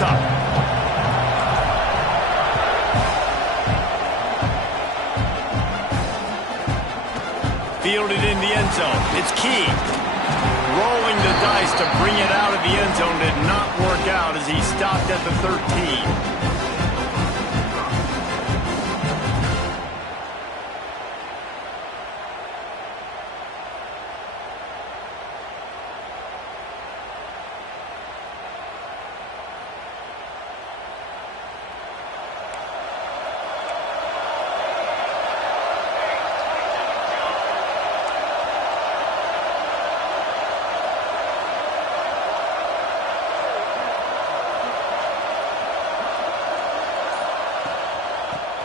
this up. Fielded in the end zone. It's key. Rolling the dice to bring it out of the end zone did not work out as he stopped at the 13.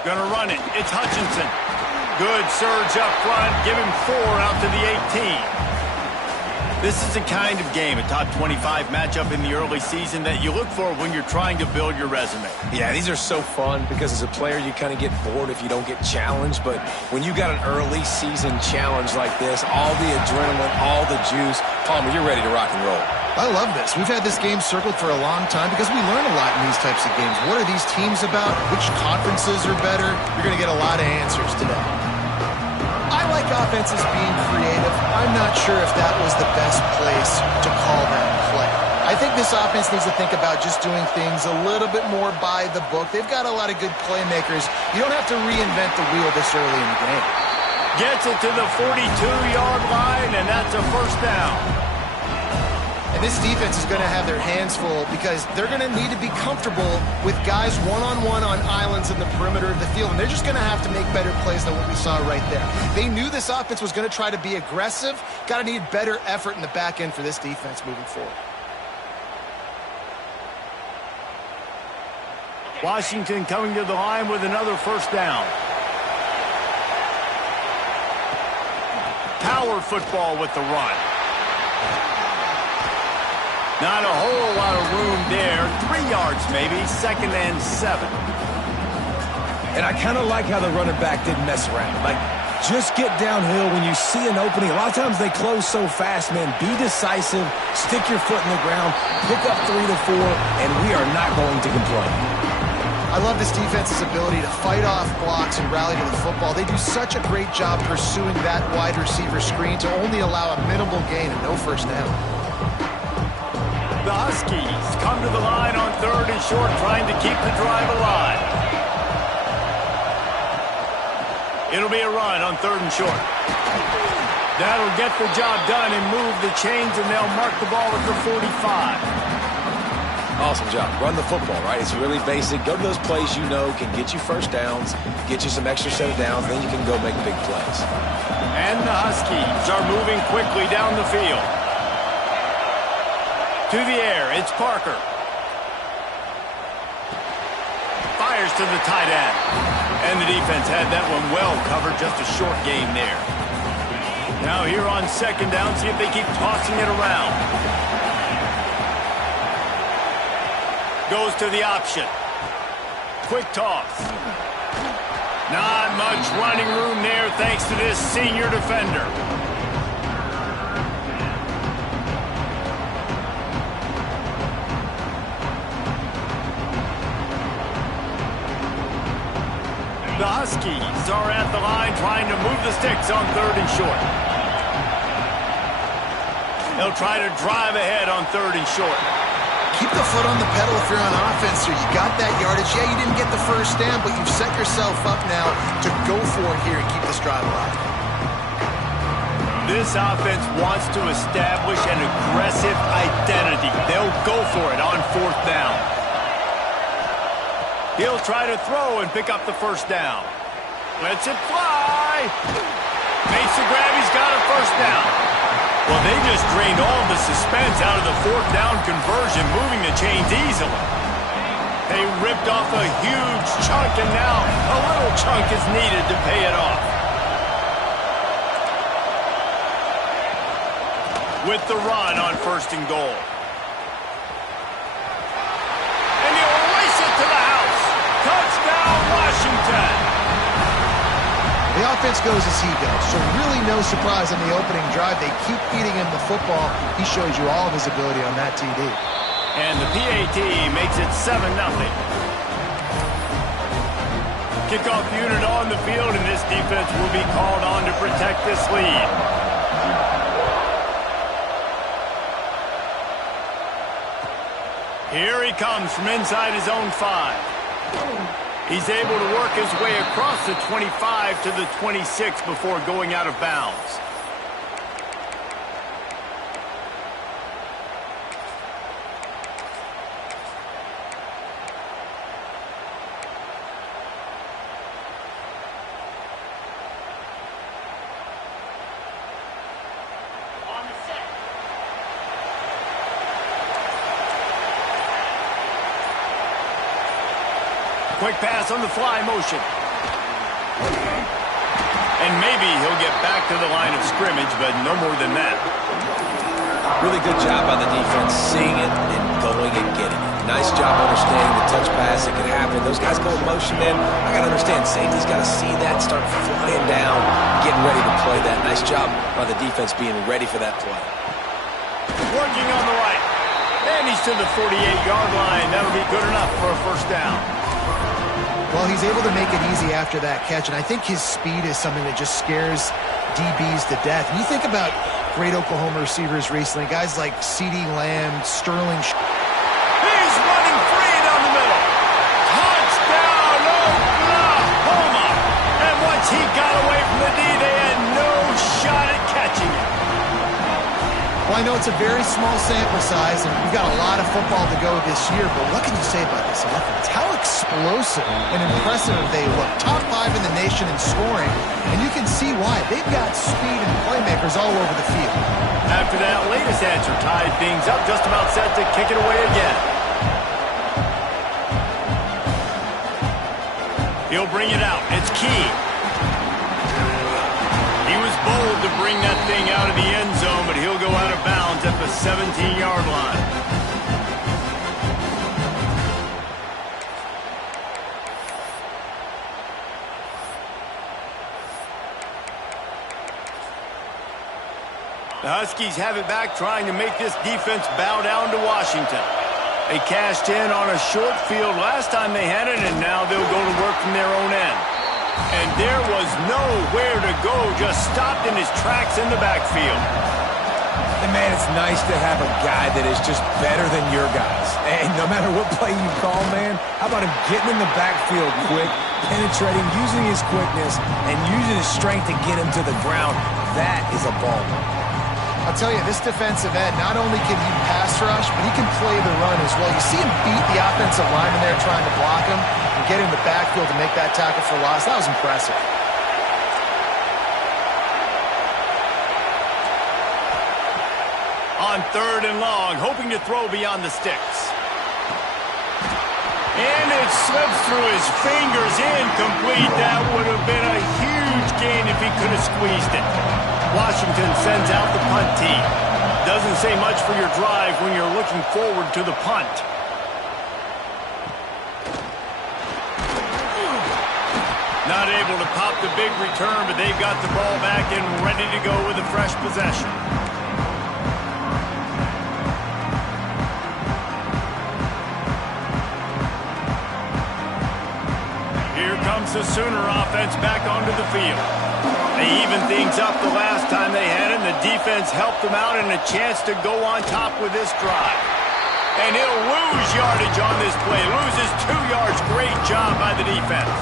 Gonna run it. It's Hutchinson. Good surge up front. Give him 4 out to the 18. This is the kind of game, a top 25 matchup in the early season, that you look for when you're trying to build your resume. Yeah, these are so fun because as a player, you kind of get bored if you don't get challenged. But when you got an early season challenge like this, all the adrenaline, all the juice, Palmer, you're ready to rock and roll. I love this. We've had this game circled for a long time because we learn a lot in these types of games. What are these teams about? Which conferences are better? You're going to get a lot of answers today. I like offenses being creative. I'm not sure if that was the best place to call that play. I think this offense needs to think about just doing things a little bit more by the book. They've got a lot of good playmakers. You don't have to reinvent the wheel this early in the game. Gets it to the 42-yard line, and that's a first down. And this defense is going to have their hands full because they're going to need to be comfortable with guys one-on-one on islands in the perimeter of the field. And they're just going to have to make better plays than what we saw right there. They knew this offense was going to try to be aggressive. Got to need better effort in the back end for this defense moving forward. Washington coming to the line with another first down. Power football with the run. Not a whole lot of room there. 3 yards maybe. 2nd and 7. And I kind of like how the running back didn't mess around. Like, just get downhill when you see an opening. A lot of times they close so fast, man. Be decisive. Stick your foot in the ground. Pick up 3 to 4, and we are not going to complain. I love this defense's ability to fight off blocks and rally to the football. They do such a great job pursuing that wide receiver screen to only allow a minimal gain and no first down. The Huskies come to the line on 3rd and short, trying to keep the drive alive. It'll be a run on 3rd and short. That'll get the job done and move the chains, and they'll mark the ball at the 45. Awesome job. Run the football, right? It's really basic. Go to those plays you know can get you first downs, get you some extra set of downs, then you can go make big plays. And the Huskies are moving quickly down the field. To the air, it's Parker. Fires to the tight end. And the defense had that one well covered, just a short game there. Now here on 2nd down, see if they keep tossing it around. Goes to the option. Quick toss. Not much running room there thanks to this senior defender. The Huskies are at the line trying to move the sticks on 3rd and short. They'll try to drive ahead on 3rd and short. Keep the foot on the pedal if you're on offense here. You got that yardage. Yeah, you didn't get the first down, but you've set yourself up now to go for it here and keep this drive alive. This offense wants to establish an aggressive identity. They'll go for it on 4th down. He'll try to throw and pick up the first down. Lets it fly. Makes the grab. He's got a first down. Well, they just drained all the suspense out of the 4th down conversion, moving the chains easily. They ripped off a huge chunk, and now a little chunk is needed to pay it off. With the run on 1st and goal. And he'll race it to the house. Touchdown, Washington. The offense goes as he goes, so really no surprise on the opening drive. They keep feeding him the football. He shows you all of his ability on that TD. And the PAT makes it 7-0. Kickoff unit on the field, and this defense will be called on to protect this lead. Here he comes from inside his own 5. He's able to work his way across the 25 to the 26 before going out of bounds. Quick pass on the fly motion. And maybe he'll get back to the line of scrimmage, but no more than that. Really good job by the defense, seeing it and going and getting it. Nice job understanding the touch pass that could happen. Those guys go in motion, man. I got to understand, safety's got to see that, start flying down, getting ready to play that. Nice job by the defense being ready for that play. Working on the right. And he's to the 48-yard line. That'll be good enough for a first down. Well, he's able to make it easy after that catch, and I think his speed is something that just scares DBs to death. And you think about great Oklahoma receivers recently, guys like CeeDee Lamb, Sterling. He's running free down the middle. Touchdown, Oklahoma! And once he got away from the D, they had no shot at catching it. Well, I know it's a very small sample size, and we've got a lot of football to go this year, but what can you say about this offense? How explosive and impressive they look. Top 5 in the nation in scoring, and you can see why. They've got speed and playmakers all over the field. After that latest answer tied things up, just about set to kick it away again. He'll bring it out. It's Key. He was bold to bring that thing out of the end zone, but he'll go out of bounds at the 17-yard line. The Huskies have it back, trying to make this defense bow down to Washington. They cashed in on a short field last time they had it, and now they'll go to work from their own end. And there was nowhere to go, just stopped in his tracks in the backfield. And, man, it's nice to have a guy that is just better than your guys. And no matter what play you call, man, how about him getting in the backfield quick, penetrating, using his quickness, and using his strength to get him to the ground? That is a ball. I'll tell you, this defensive end, not only can he pass rush, but he can play the run as well. You see him beat the offensive lineman there trying to block him and get in the backfield to make that tackle for loss. That was impressive. On 3rd and long, hoping to throw beyond the sticks. And it slips through his fingers, incomplete. That would have been a huge gain if he could have squeezed it. Washington sends out the punt team. Doesn't say much for your drive when you're looking forward to the punt. Not able to pop the big return, but they've got the ball back and ready to go with a fresh possession. Here comes the Sooner offense back onto the field. They evened things up the last time they had it, and the defense helped them out and a chance to go on top with this drive. And he'll lose yardage on this play. Loses 2 yards. Great job by the defense.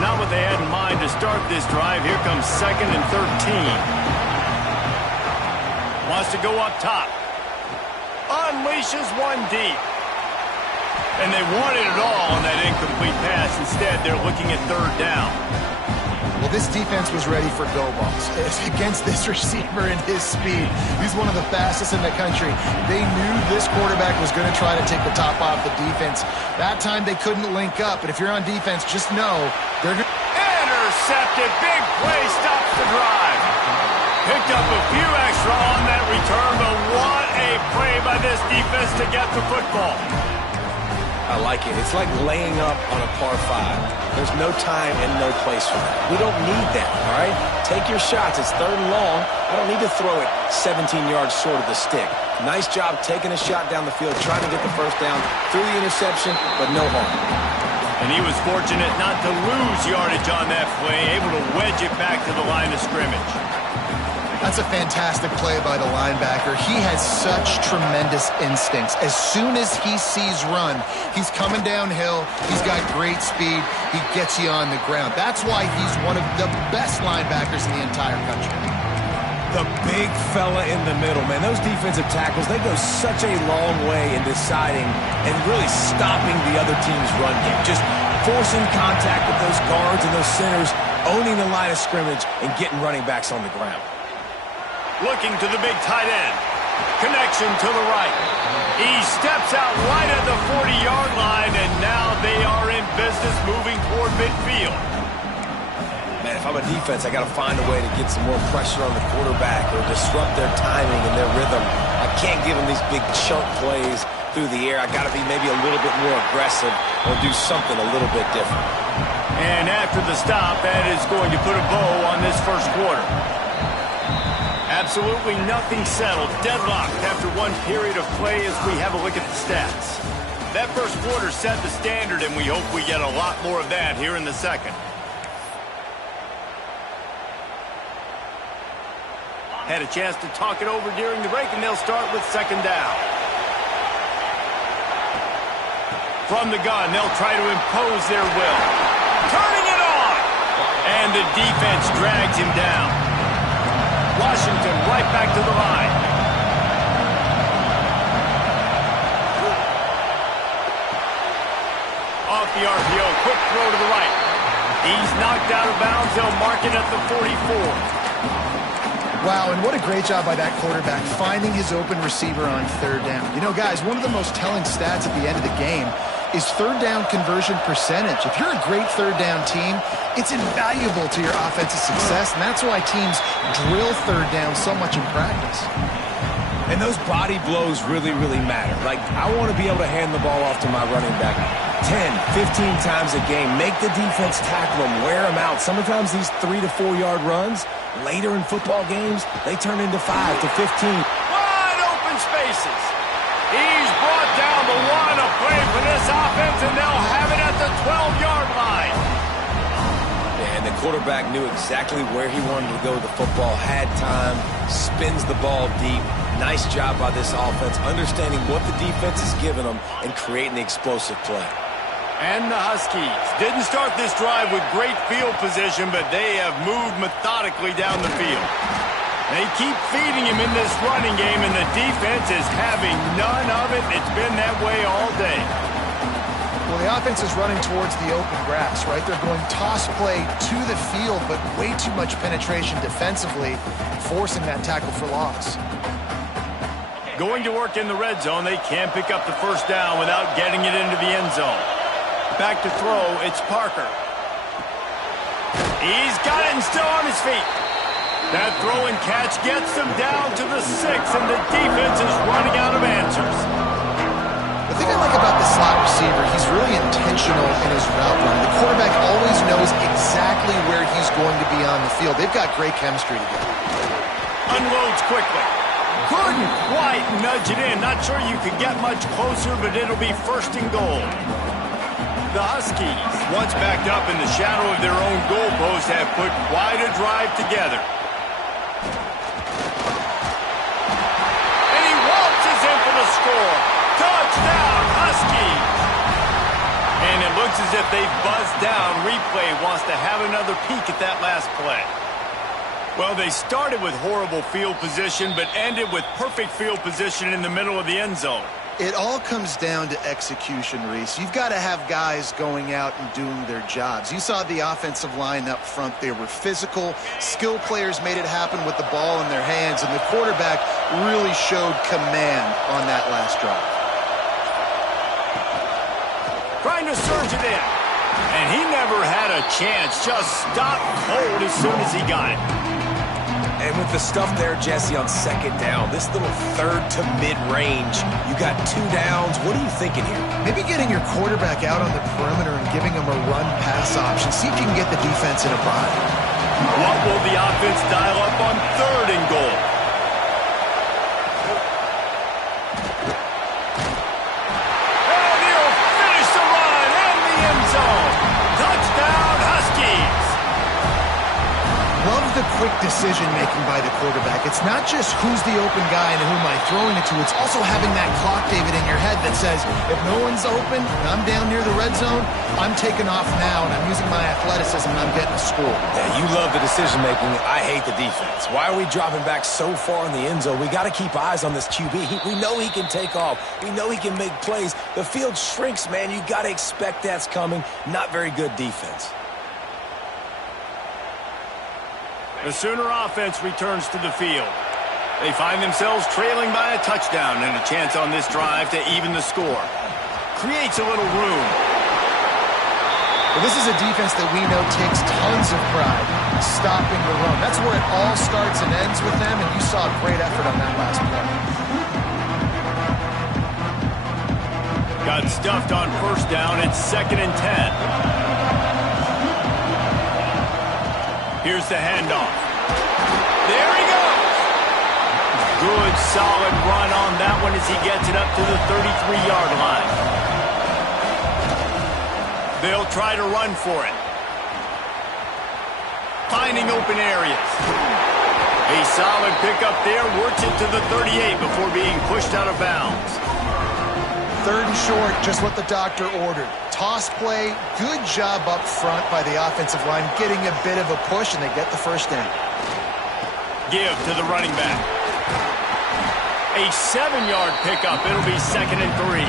Not what they had in mind to start this drive. Here comes 2nd and 13. Wants to go up top. Unleashes one deep. And they wanted it all on that incomplete pass. Instead, they're looking at 3rd down. Well, this defense was ready for go balls against this receiver and his speed. He's one of the fastest in the country. They knew this quarterback was going to try to take the top off the defense. That time they couldn't link up. But if you're on defense, just know they're going to... Intercepted. Big play stops the drive. Picked up a few extra on that return, but what a play by this defense to get the football. I like it. It's like laying up on a par 5. There's no time and no place for that. We don't need that, all right? Take your shots. It's 3rd and long. I don't need to throw it 17 yards short of the stick. Nice job taking a shot down the field, trying to get the first down through the interception, but no harm. And he was fortunate not to lose yardage on that play, able to wedge it back to the line of scrimmage. That's a fantastic play by the linebacker. He has such tremendous instincts. As soon as he sees run, he's coming downhill. He's got great speed. He gets you on the ground. That's why he's one of the best linebackers in the entire country. The big fella in the middle, man. Those defensive tackles, they go such a long way in deciding and really stopping the other team's run game. Just forcing contact with those guards and those centers, owning the line of scrimmage, and getting running backs on the ground. Looking to the big tight end. Connection to the right. He steps out right at the 40-yard line, and now they are in business moving toward midfield. Man, if I'm a defense, I got to find a way to get some more pressure on the quarterback or disrupt their timing and their rhythm. I can't give them these big chunk plays through the air. I got to be maybe a little bit more aggressive or do something a little bit different. And after the stop, that is going to put a bow on this first quarter. Absolutely nothing settled, deadlocked after one period of play as we have a look at the stats. That first quarter set the standard, and we hope we get a lot more of that here in the second. Had a chance to talk it over during the break, and they'll start with 2nd down. From the gun, they'll try to impose their will. Turning it on! And the defense drags him down. Washington right back to the line. Off the RPO, quick throw to the right. He's knocked out of bounds. They'll mark it at the 44. Wow, and what a great job by that quarterback finding his open receiver on 3rd down. You know, guys, one of the most telling stats at the end of the game is 3rd down conversion percentage. If you're a great 3rd down team, it's invaluable to your offensive success, and that's why teams drill 3rd down so much in practice. And those body blows really, really matter. Like, I want to be able to hand the ball off to my running back 10, 15 times a game. Make the defense tackle them, wear them out. Sometimes these 3 to 4 yard runs, later in football games, they turn into 5 to 15. Wide open spaces. He's brought down the one, a play for this offense, and they'll have it at the 12-yard line. And the quarterback knew exactly where he wanted to go with the football, had time, spins the ball deep. Nice job by this offense, understanding what the defense is giving them and creating the explosive play. And the Huskies didn't start this drive with great field position, but they have moved methodically down the field. They keep feeding him in this running game, and the defense is having none of it. It's been that way all day. Well, the offense is running towards the open grass, right? They're going toss play to the field, but way too much penetration defensively, forcing that tackle for loss. Going to work in the red zone, they can't pick up the first down without getting it into the end zone. Back to throw, it's Parker. He's got it and still on his feet. That throw and catch gets them down to the 6, and the defense is running out of answers. The thing I like about the slot receiver, he's really intentional in his route run. The quarterback always knows exactly where he's going to be on the field. They've got great chemistry together. Unloads quickly. Couldn't quite nudge it in. Not sure you could get much closer, but it'll be 1st and goal. The Huskies, once backed up in the shadow of their own goalpost, have put quite a drive together. And he waltzes in for the score. Touchdown, Huskies! And it looks as if they've buzzed down. Replay wants to have another peek at that last play. Well, they started with horrible field position, but ended with perfect field position in the middle of the end zone. It all comes down to execution, Reese. You've got to have guys going out and doing their jobs. You saw the offensive line up front. They were physical. Skill players made it happen with the ball in their hands, and the quarterback really showed command on that last drive. Trying to surge it in. And he never had a chance. Just stopped cold as soon as he got it. And with the stuff there, Jesse, on second down, this little third to mid-range, you got 2 downs. What are you thinking here? Maybe getting your quarterback out on the perimeter and giving him a run-pass option. See if you can get the defense in a bind. What will the offense dial up on 3rd and goal? And he'll finish the run in the end zone. Touchdown, Huskies. Love the quick decision-making by the quarterback. It's not just who's the open guy and who am I throwing it to. It's also having that clock, David, in your head that says, if no one's open and I'm down near the red zone, I'm taking off now, and I'm using my athleticism, and I'm getting a score. Yeah, you love the decision-making. I hate the defense. Why are we dropping back so far in the end zone? We got to keep eyes on this QB. We know he can take off. We know he can make plays. The field shrinks, man. You got to expect that's coming. Not very good defense. The Sooner offense returns to the field. They find themselves trailing by a touchdown and a chance on this drive to even the score. Creates a little room. Well, this is a defense that we know takes tons of pride stopping the run. That's where it all starts and ends with them, and you saw a great effort on that last play. Got stuffed on 1st down. It's 2nd and 10. Here's the handoff. There he goes. Good, solid run on that one as he gets it up to the 33-yard line. They'll try to run for it. Finding open areas. A solid pickup there. Works it to the 38 before being pushed out of bounds. 3rd and short, just what the doctor ordered. Toss play, good job up front by the offensive line, getting a bit of a push, and they get the 1st down. Give to the running back. A 7-yard pickup. It'll be 2nd and 3.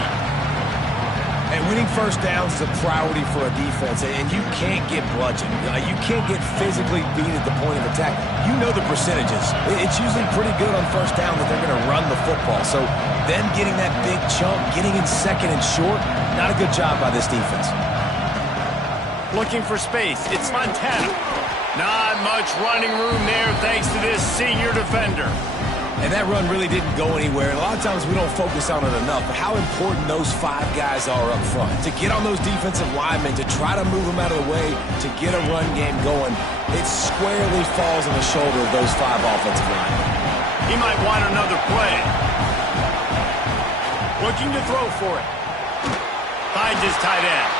And winning 1st downs is a priority for a defense, and you can't get bludgeoned. You can't get physically beat at the point of attack. You know the percentages. It's usually pretty good on 1st down that they're going to run the football. So them getting that big chunk, getting in 2nd and short, not a good job by this defense. Looking for space. It's Montana. Not much running room there thanks to this senior defender. And that run really didn't go anywhere. And a lot of times we don't focus on it enough, but how important those 5 guys are up front. To get on those defensive linemen, to try to move them out of the way, to get a run game going, it squarely falls on the shoulder of those 5 offensive linemen. He might want another play. Looking to throw for it. Finds his tight end.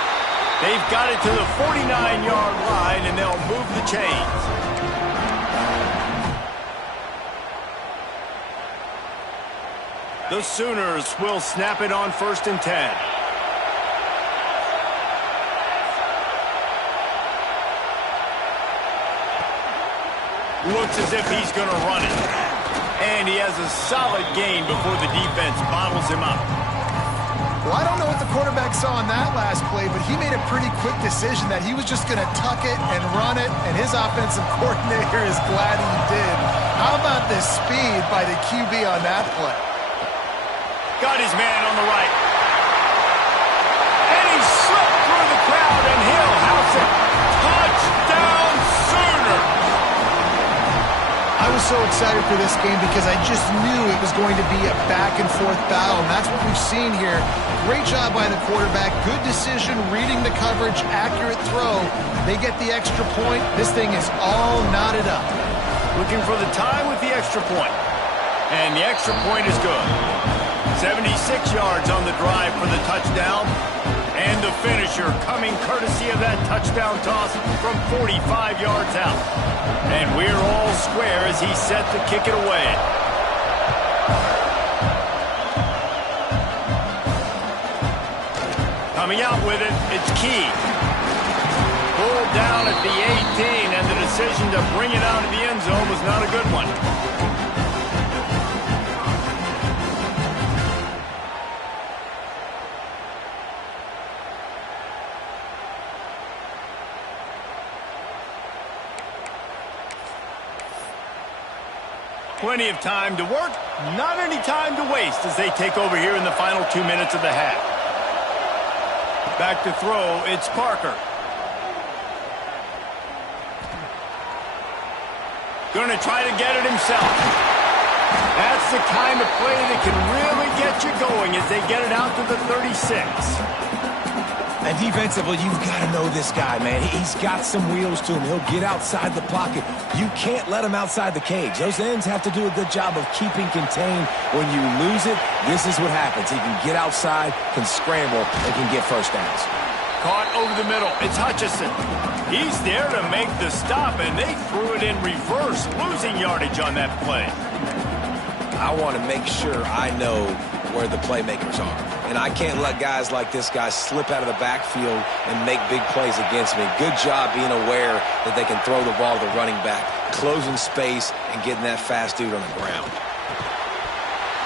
They've got it to the 49-yard line, and they'll move the chains. The Sooners will snap it on 1st and 10. Looks as if he's going to run it. And he has a solid gain before the defense bottles him up. Well, I don't know what the quarterback saw on that last play, but he made a pretty quick decision that he was just going to tuck it and run it, and his offensive coordinator is glad he did. How about the speed by the QB on that play? Got his man on the right. And he slipped through the crowd, and he'll house it. Touchdown, Sooner! I was so excited for this game because I just knew it was going to be a back-and-forth battle, and that's what we've seen here. Great job by the quarterback. Good decision, reading the coverage, accurate throw. They get the extra point. This thing is all knotted up. Looking for the tie with the extra point. And the extra point is good. 76 yards on the drive for the touchdown. And the finisher coming courtesy of that touchdown toss from 45 yards out. And we're all square as he's set to kick it away. Coming out with it, it's Key. Pulled down at the 18, and the decision to bring it out of the end zone was not a good one. Plenty of time to work, not any time to waste as they take over here in the final 2 minutes of the half. Back to throw, it's Parker. Going to try to get it himself. That's the kind of play that can really get you going as they get it out to the 36. And defensively, you've got to know this guy, man. He's got some wheels to him. He'll get outside the pocket. You can't let him outside the cage. Those ends have to do a good job of keeping contained. When you lose it, this is what happens. He can get outside, can scramble, and can get first downs. Caught over the middle. It's Hutchinson. He's there to make the stop, and they threw it in reverse, losing yardage on that play. I want to make sure I know where the playmakers are. And I can't let guys like this guy slip out of the backfield and make big plays against me. Good job being aware that they can throw the ball to the running back, closing space and getting that fast dude on the ground.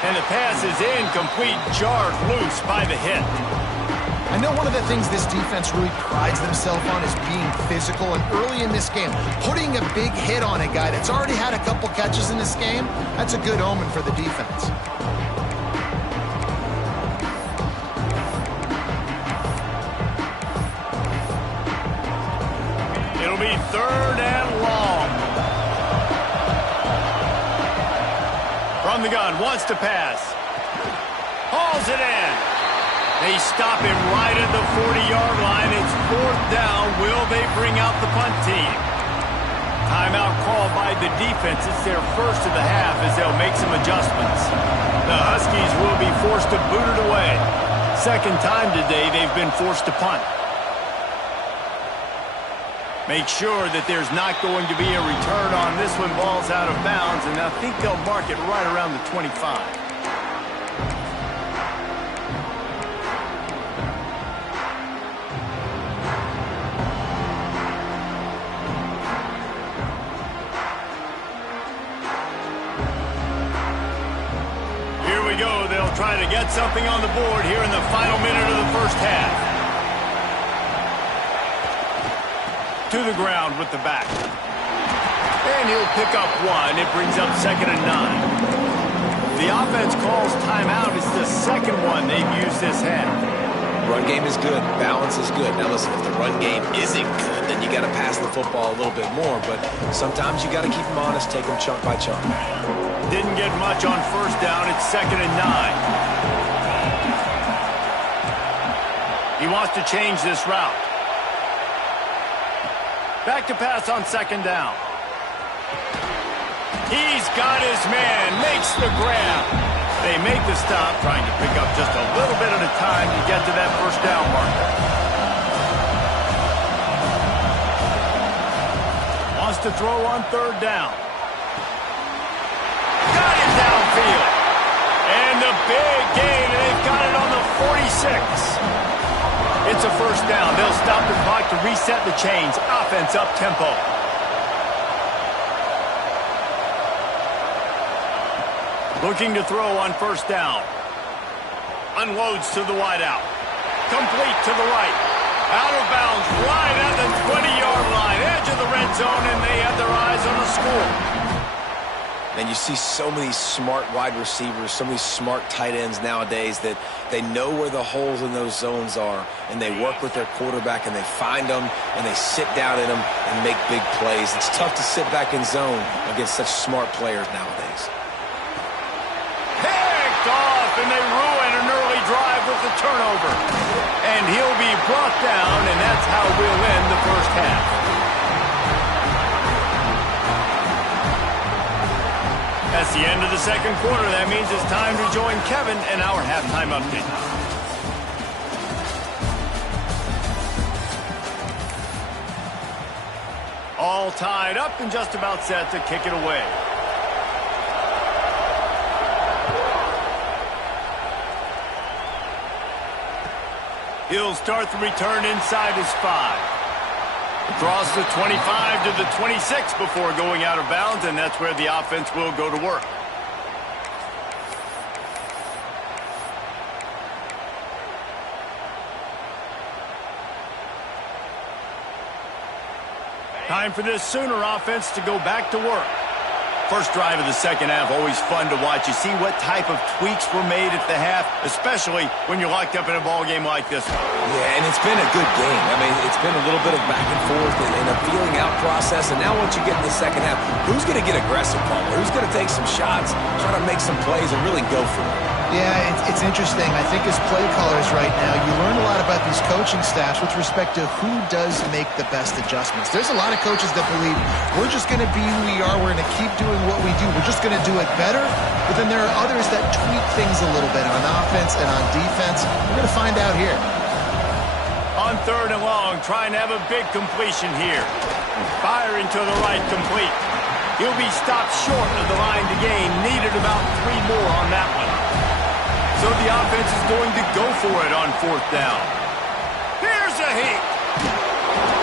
And the pass is incomplete, jarred loose by the hit. I know one of the things this defense really prides themselves on is being physical, and early in this game, putting a big hit on a guy that's already had a couple catches in this game, that's a good omen for the defense. It'll be 3rd and long. From the gun, wants to pass. Hauls it in. They stop him right at the 40-yard line. It's 4th down. Will they bring out the punt team? Timeout called by the defense. It's their first of the half as they'll make some adjustments. The Huskies will be forced to boot it away. Second time today they've been forced to punt. Make sure that there's not going to be a return on this when ball's out of bounds, and I think they'll mark it right around the 25. They'll try to get something on the board here in the final minute of the first half. To the ground with the back. And he'll pick up 1. It brings up 2nd and 9. The offense calls timeout. It's the second one they've used this half. Run game is good. Balance is good. Now listen, if the run game isn't good, then you got to pass the football a little bit more. But sometimes you got to keep them honest, take them chunk by chunk. Didn't get much on first down. It's 2nd and 9. He wants to change this route. Back to pass on 2nd down. He's got his man. Makes the grab. They make the stop, trying to pick up just a little bit at a time to get to that first down marker. Wants to throw on 3rd down. Got him downfield. And the big gain, and they've got it on the 46. It's a first down. They'll stop the clock to reset the chains. Offense up tempo. Looking to throw on first down. Unloads to the wideout. Complete to the right. Out of bounds right at the 20-yard line. Edge of the red zone, and they have their eyes on the score. And you see so many smart wide receivers, so many smart tight ends nowadays that they know where the holes in those zones are, and they work with their quarterback, and they find them, and they sit down in them and make big plays. It's tough to sit back in zone against such smart players nowadays. Picked off, and they ruin an early drive with the turnover. And he'll be brought down, and that's how we'll end the first half. That's the end of the second quarter. That means it's time to join Kevin in our halftime update. All tied up and just about set to kick it away. He'll start the return inside his 5. Across the 25 to the 26 before going out of bounds, and that's where the offense will go to work. Time for this Sooner offense to go back to work. First drive of the second half, always fun to watch. You see what type of tweaks were made at the half, especially when you're locked up in a ball game like this one. Yeah, and it's been a good game. I mean, it's been a little bit of back and forth and a feeling out process. And now once you get in the second half, who's going to get aggressive, Paul? Who's going to take some shots, try to make some plays, and really go for it? Yeah, it's interesting. I think as play callers right now, you learn a lot about these coaching staffs with respect to who does make the best adjustments. There's a lot of coaches that believe we're just going to be who we are. We're going to keep doing what we do. We're just going to do it better. But then there are others that tweak things a little bit on offense and on defense. We're going to find out here. On third and long, trying to have a big completion here. Firing to the right, complete. He'll be stopped short of the line to gain. Needed about 3 more on that one. So the offense is going to go for it on fourth down. Here's a hit.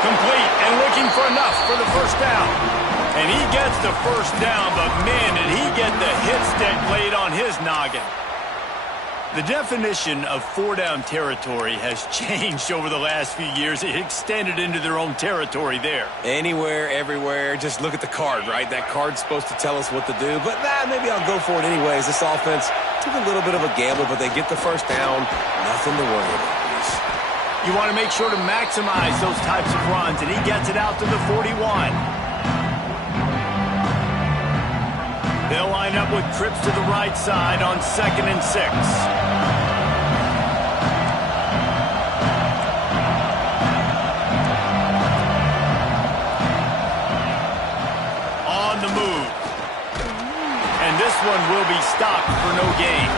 Complete and looking for enough for the first down. And he gets the first down, but man, did he get the hit stick laid on his noggin. The definition of 4-down territory has changed over the last few years. It extended into their own territory there. Anywhere, everywhere. Just look at the card, right? That card's supposed to tell us what to do. But maybe I'll go for it anyways. This offense took a little bit of a gamble, but they get the first down. Nothing to worry about. You want to make sure to maximize those types of runs, and he gets it out to the 41. They'll line up with trips to the right side on 2nd and 6. On the move. And this one will be stopped for no gain.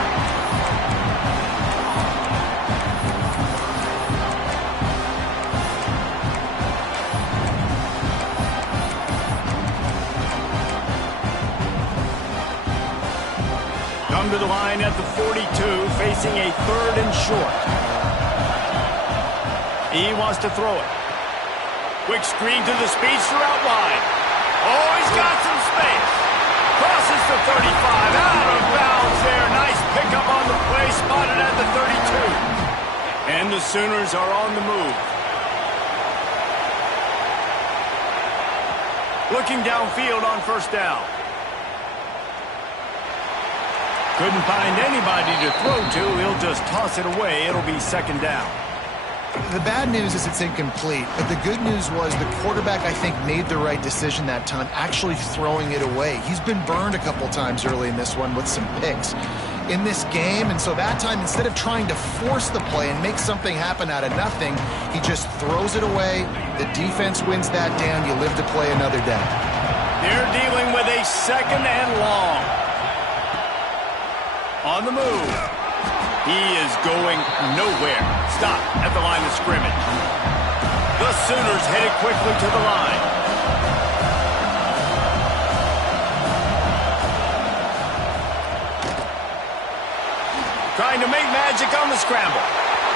Come to the line at the 42, facing a 3rd and short. He wants to throw it. Quick screen to the speedster out wide. Oh, he's got some space. Crosses the 35, out of bounds there. Nice pickup on the play, spotted at the 32. And the Sooners are on the move. Looking downfield on first down. Couldn't find anybody to throw to. He'll just toss it away. It'll be 2nd down. The bad news is it's incomplete, but the good news was the quarterback, I think, made the right decision that time, actually throwing it away. He's been burned a couple times early in this one with some picks in this game, and so that time, instead of trying to force the play and make something happen out of nothing, he just throws it away. The defense wins that down. You live to play another day. They're dealing with a 2nd and long. On the move. He is going nowhere. Stop at the line of scrimmage. The Sooners headed quickly to the line. Trying to make magic on the scramble.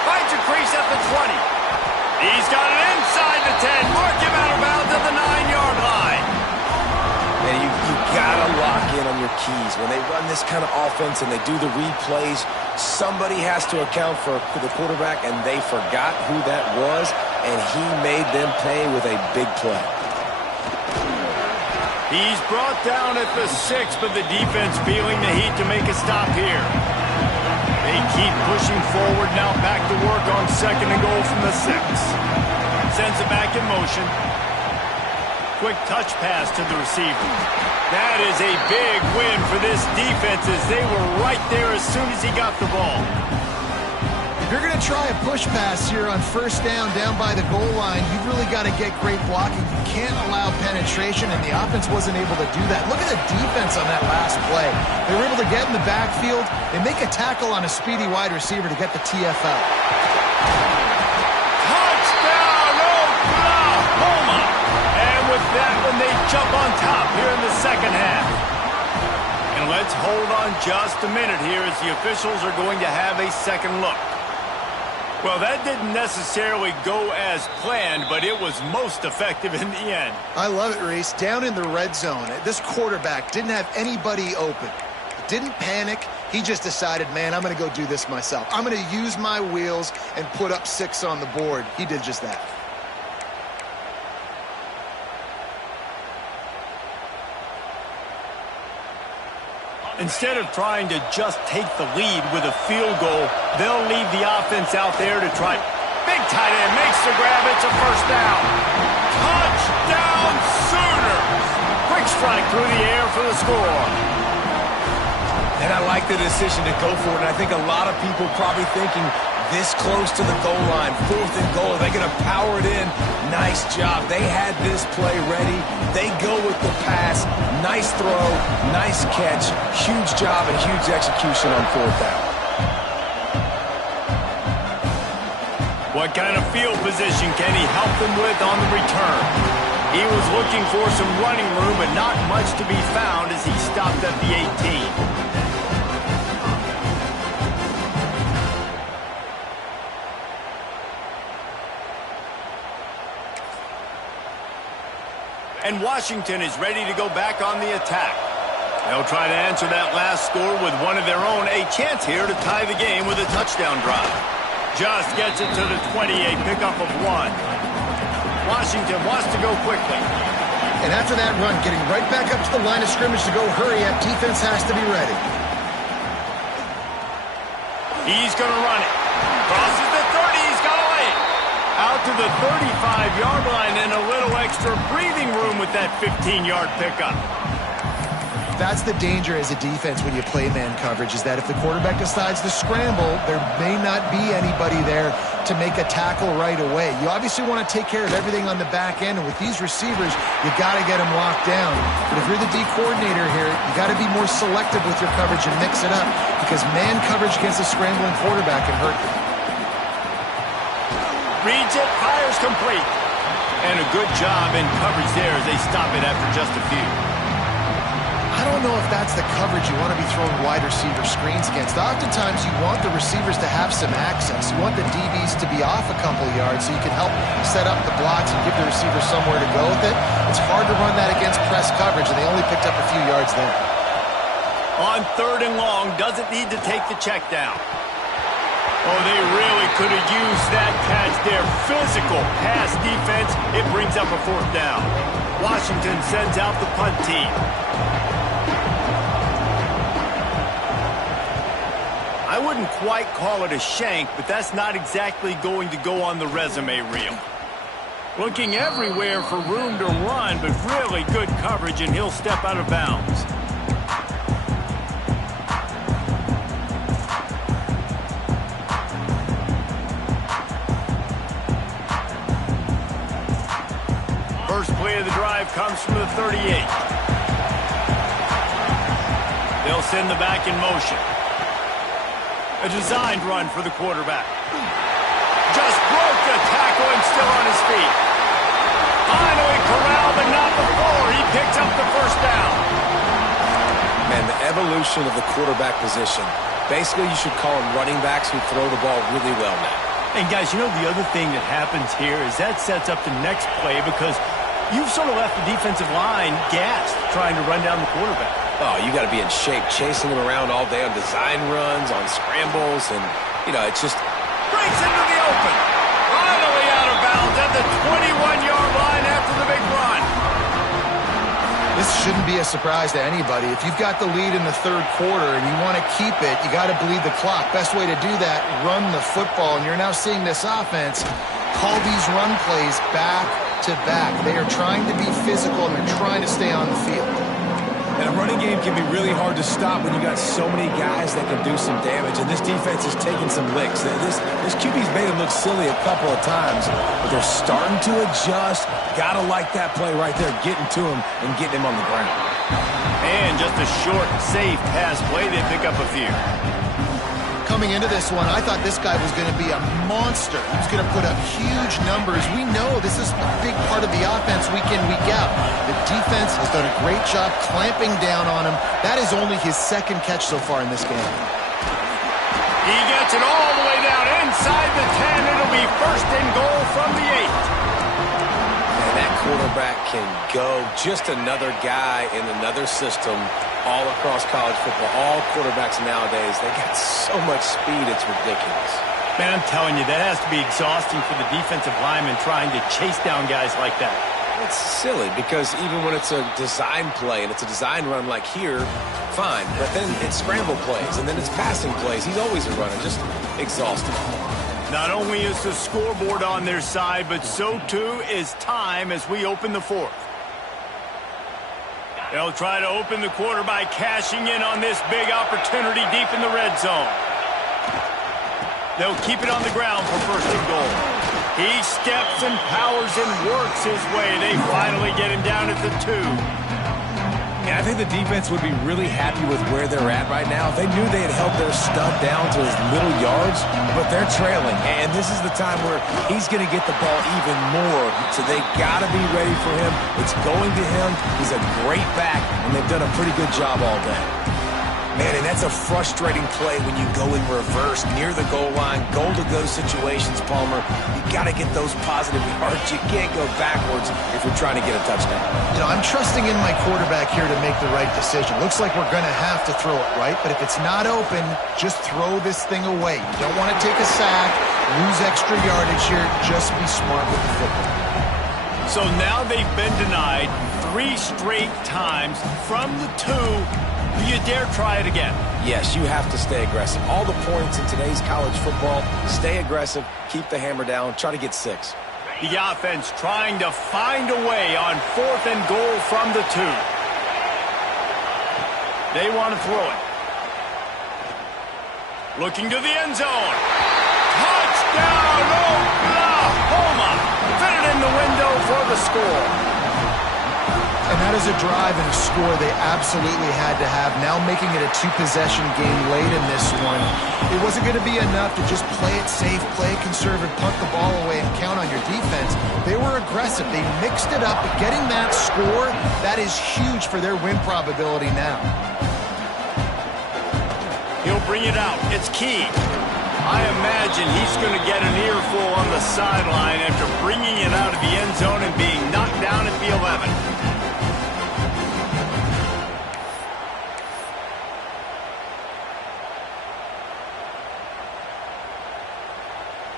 Finds a crease at the 20. He's got it inside the 10. Mark him out of bounds at the 9-yard line. And you gotta lock in on your keys. When they run this kind of offense and they do the replays, somebody has to account for the quarterback, and they forgot who that was, and he made them pay with a big play. He's brought down at the 6, but the defense feeling the heat to make a stop here. They keep pushing forward, now back to work on 2nd and goal from the 6. Sends it back in motion. Quick touch pass to the receiver. That is a big win for this defense as they were right there as soon as he got the ball. If you're going to try a push pass here on first down by the goal line, you've really got to get great blocking. You can't allow penetration, and the offense wasn't able to do that. Look at the defense on that last play. They were able to get in the backfield and make a tackle on a speedy wide receiver to get the TFL. That when they jump on top here in the second half. And let's hold on just a minute here as the officials are going to have a second look. Well, that didn't necessarily go as planned, but it was most effective in the end. I love it, Reese. Down in the red zone, this quarterback didn't have anybody open. Didn't panic. He just decided, man, I'm going to go do this myself. I'm going to use my wheels and put up 6 on the board. He did just that. Instead of trying to just take the lead with a field goal, they'll leave the offense out there to try. Big tight end makes the grab. It's a first down. Touchdown Sooners! Quick strike through the air for the score. And I like the decision to go for it. And I think a lot of people probably thinking this close to the goal line, 4th and goal, they're going to power it in. Nice job. They had this play ready. They go with the pass. Nice throw, nice catch. Huge job and huge execution on 4th down. What kind of field position can he help them with on the return? He was looking for some running room, but not much to be found as he stopped at the 18. And Washington is ready to go back on the attack. They'll try to answer that last score with one of their own. A chance here to tie the game with a touchdown drive. Just gets it to the 28, pickup of 1. Washington wants to go quickly. And after that run, getting right back up to the line of scrimmage to go hurry up, defense has to be ready. He's going to run it. Crosses the 30, he's got to lay it. Out to the 35-yard line and a little extra breathing room with that 15-yard pickup. That's the danger as a defense when you play man coverage, is that if the quarterback decides to scramble, there may not be anybody there to make a tackle right away. You obviously want to take care of everything on the back end, and with these receivers, you got to get them locked down. But if you're the D coordinator here, you got to be more selective with your coverage and mix it up, because man coverage against a scrambling quarterback can hurt you. Reads it, fires complete. And a good job in coverage there as they stop it after just a few. I don't know if that's the coverage you want to be throwing wide receiver screens against. Oftentimes, you want the receivers to have some access. You want the DBs to be off a couple of yards so you can help set up the blocks and give the receiver somewhere to go with it. It's hard to run that against press coverage, and they only picked up a few yards there. On 3rd and long, doesn't need to take the check down. Oh, they really could have used that catch there. Physical pass defense. It brings up a 4th down. Washington sends out the punt team. I wouldn't quite call it a shank, but that's not exactly going to go on the resume reel. Looking everywhere for room to run, but really good coverage, and he'll step out of bounds. First play of the drive comes from the 38. They'll send the back in motion. A designed run for the quarterback. Just broke the tackle and still on his feet. Finally corralled, but not before. He picks up the first down. Man, the evolution of the quarterback position. Basically, you should call them running backs who throw the ball really well now. And guys, you know the other thing that happens here is that sets up the next play because you've sort of left the defensive line gassed trying to run down the quarterback. Oh, you got to be in shape, chasing him around all day on design runs, on scrambles, and, you know, it's just... Breaks into the open. Finally out of bounds at the 21-yard line after the big run. This shouldn't be a surprise to anybody. If you've got the lead in the 3rd quarter and you want to keep it, you got to bleed the clock. Best way to do that, run the football. And you're now seeing this offense call these run plays back to back. They are trying to be physical and they're trying to stay on the field. And a running game can be really hard to stop when you got so many guys that can do some damage. And this defense is taking some licks. This QB's made him look silly a couple of times, but they're starting to adjust. Gotta like that play right there, getting to him and getting him on the ground. And just a short, safe pass play. They pick up a few. Coming into this one, I thought this guy was going to be a monster. He was going to put up huge numbers. We know this is a big part of the offense week in, week out. The defense has done a great job clamping down on him. That is only his 2nd catch so far in this game. He gets it all the way down inside the 10. It'll be 1st and goal from the 8. And that quarterback can go. Just another guy in another system all across college football. All quarterbacks nowadays, they got so much speed, it's ridiculous. Man, I'm telling you, that has to be exhausting for the defensive lineman trying to chase down guys like that. It's silly because even when it's a design play and it's a design run like here, fine. But then it's scramble plays and then it's passing plays. He's always a runner, just exhausted. Not only is the scoreboard on their side, but so too is time as we open the fourth. They'll try to open the quarter by cashing in on this big opportunity deep in the red zone. They'll keep it on the ground for first and goal. He steps and powers and works his way. They finally get him down at the 2. And I think the defense would be really happy with where they're at right now. If they knew they had held their stud down to his little yards, but they're trailing. And this is the time where he's going to get the ball even more. So they got to be ready for him. It's going to him. He's a great back, and they've done a pretty good job all day. Man, and that's a frustrating play when you go in reverse near the goal line, goal-to-go situations, Palmer. You got to get those positive yards. You can't go backwards if you're trying to get a touchdown. You know, I'm trusting in my quarterback here to make the right decision. Looks like we're going to have to throw it, right? But if it's not open, just throw this thing away. You don't want to take a sack, lose extra yardage here. Just be smart with the football. So now they've been denied 3 straight times from the 2. Do you dare try it again? Yes, you have to stay aggressive. All the points in today's college football, stay aggressive, keep the hammer down, try to get 6. The offense trying to find a way on 4th and goal from the 2. They want to throw it. Looking to the end zone. Touchdown, Oklahoma! Fit it in the window for the score. And that is a drive and a score they absolutely had to have. Now making it a 2-possession game late in this one. It wasn't going to be enough to just play it safe, play it conservative, punt the ball away, and count on your defense. They were aggressive. They mixed it up. But getting that score, that is huge for their win probability now. He'll bring it out. It's key. I imagine he's going to get an earful on the sideline after bringing it out of the end zone and being knocked down at the 11.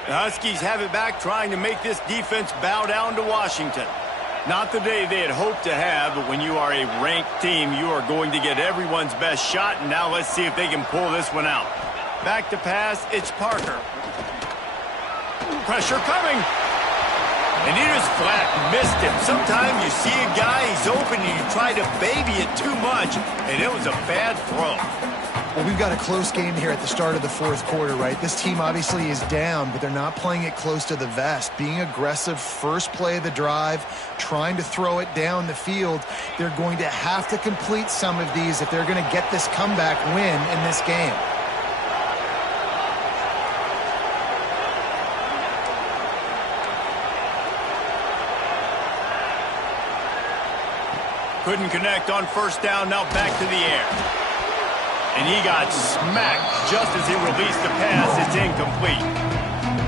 The Huskies have it back, trying to make this defense bow down to Washington. Not the day they had hoped to have, but when you are a ranked team, you are going to get everyone's best shot, and now let's see if they can pull this one out. Back to pass, it's Parker. Pressure coming. And he just flat missed him. Sometimes you see a guy, he's open, and you try to baby it too much, and it was a bad throw. Well, we've got a close game here at the start of the 4th quarter, right? This team obviously is down, but they're not playing it close to the vest. Being aggressive, first play of the drive, trying to throw it down the field. They're going to have to complete some of these if they're going to get this comeback win in this game. Couldn't connect on first down, now back to the air. And he got smacked just as he released the pass. It's incomplete.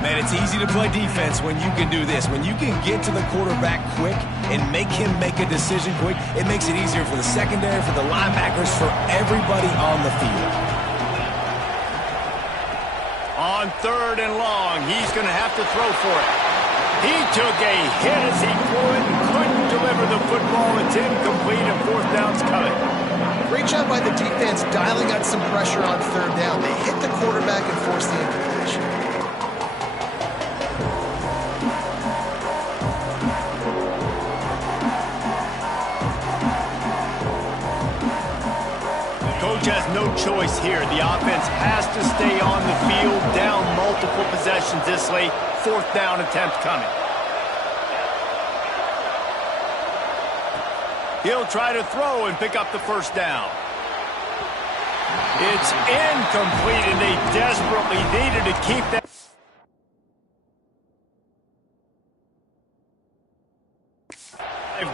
Man, it's easy to play defense when you can do this. When you can get to the quarterback quick and make him make a decision quick, it makes it easier for the secondary, for the linebackers, for everybody on the field. On 3rd and long, he's going to have to throw for it. He took a hit as he threw it and couldn't deliver the football. It's incomplete and 4th down's coming. Great job by the defense dialing out some pressure on 3rd down. They hit the quarterback and forced the incompletion. Coach has no choice here. The offense has to stay on the field, down multiple possessions this late. 4th down attempt coming. He'll try to throw and pick up the first down. It's incomplete, and they desperately needed to keep that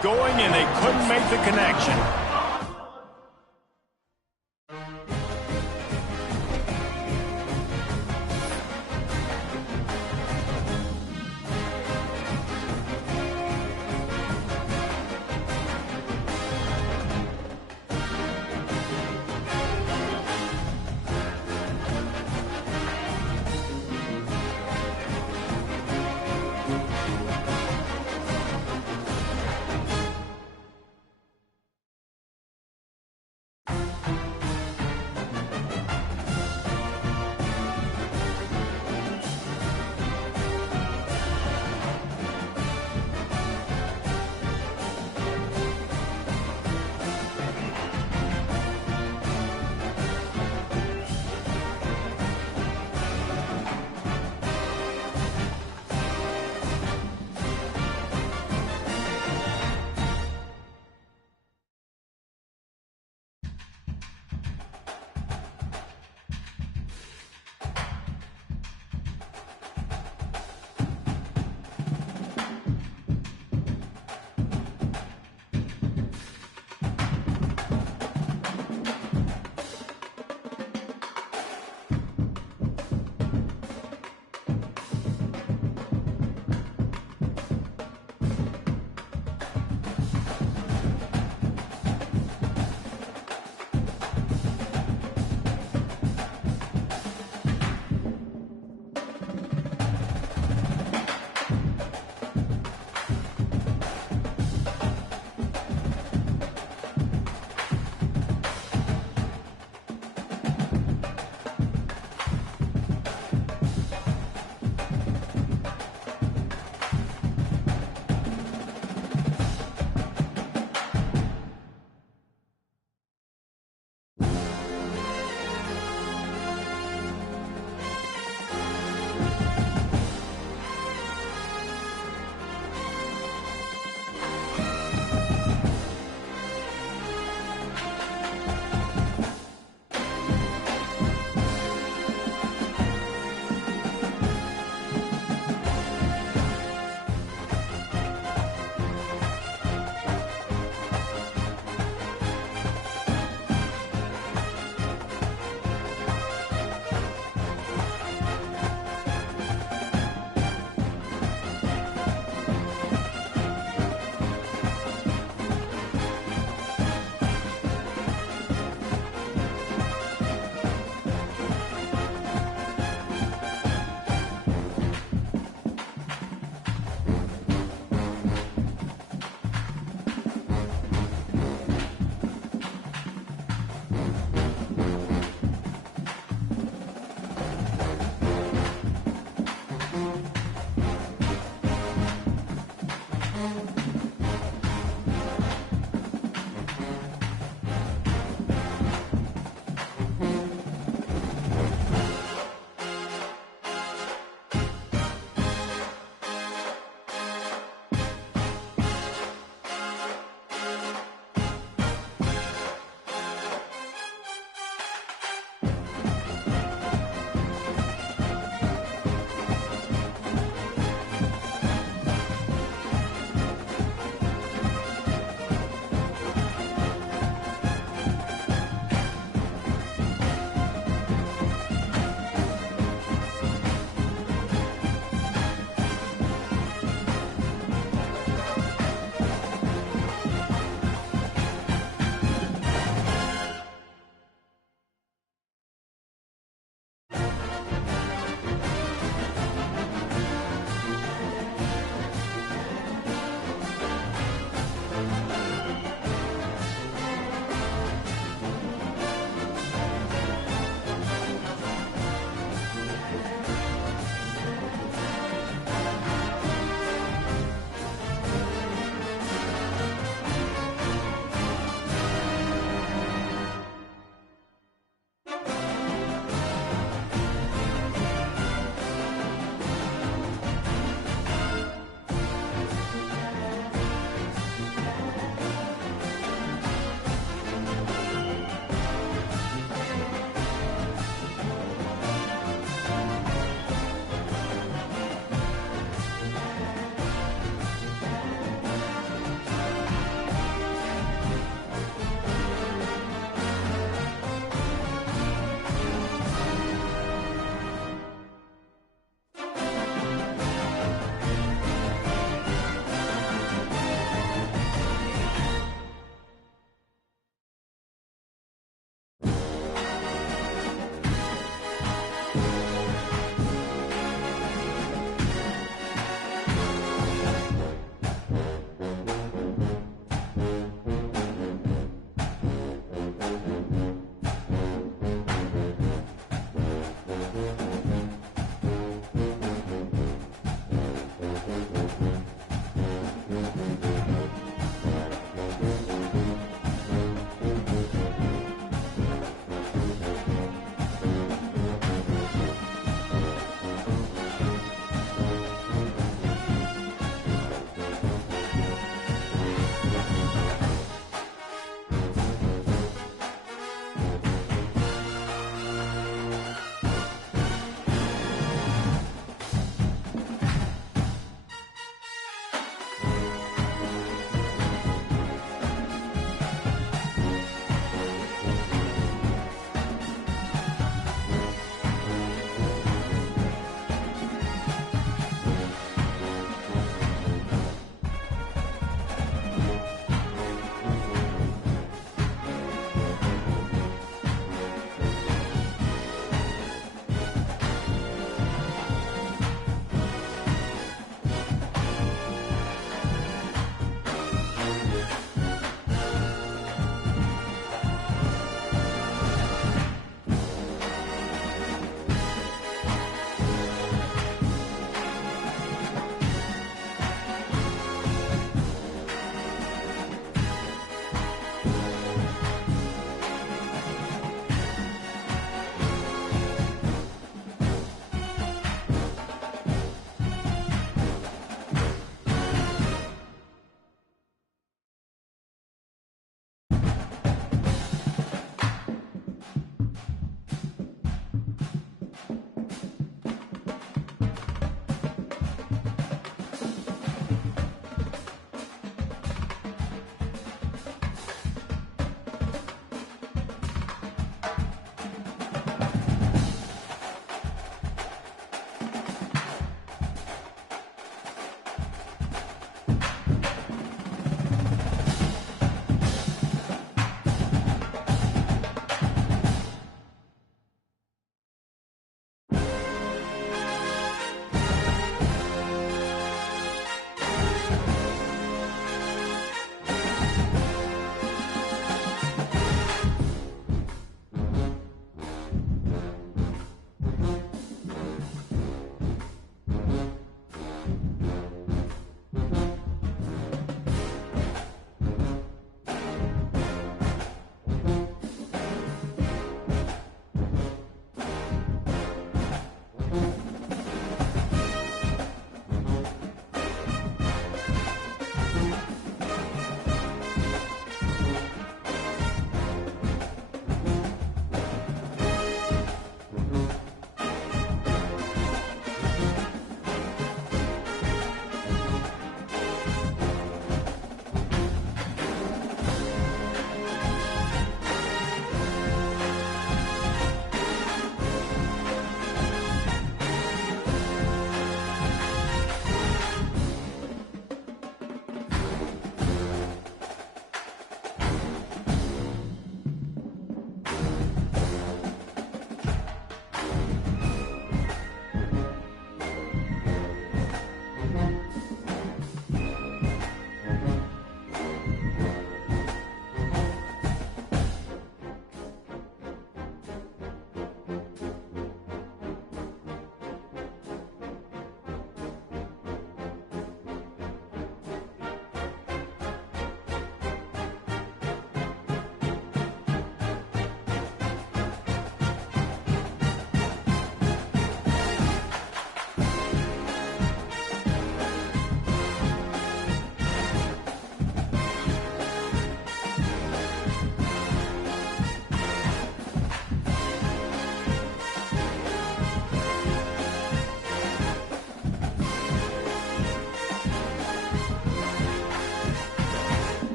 going, and they couldn't make the connection.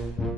it.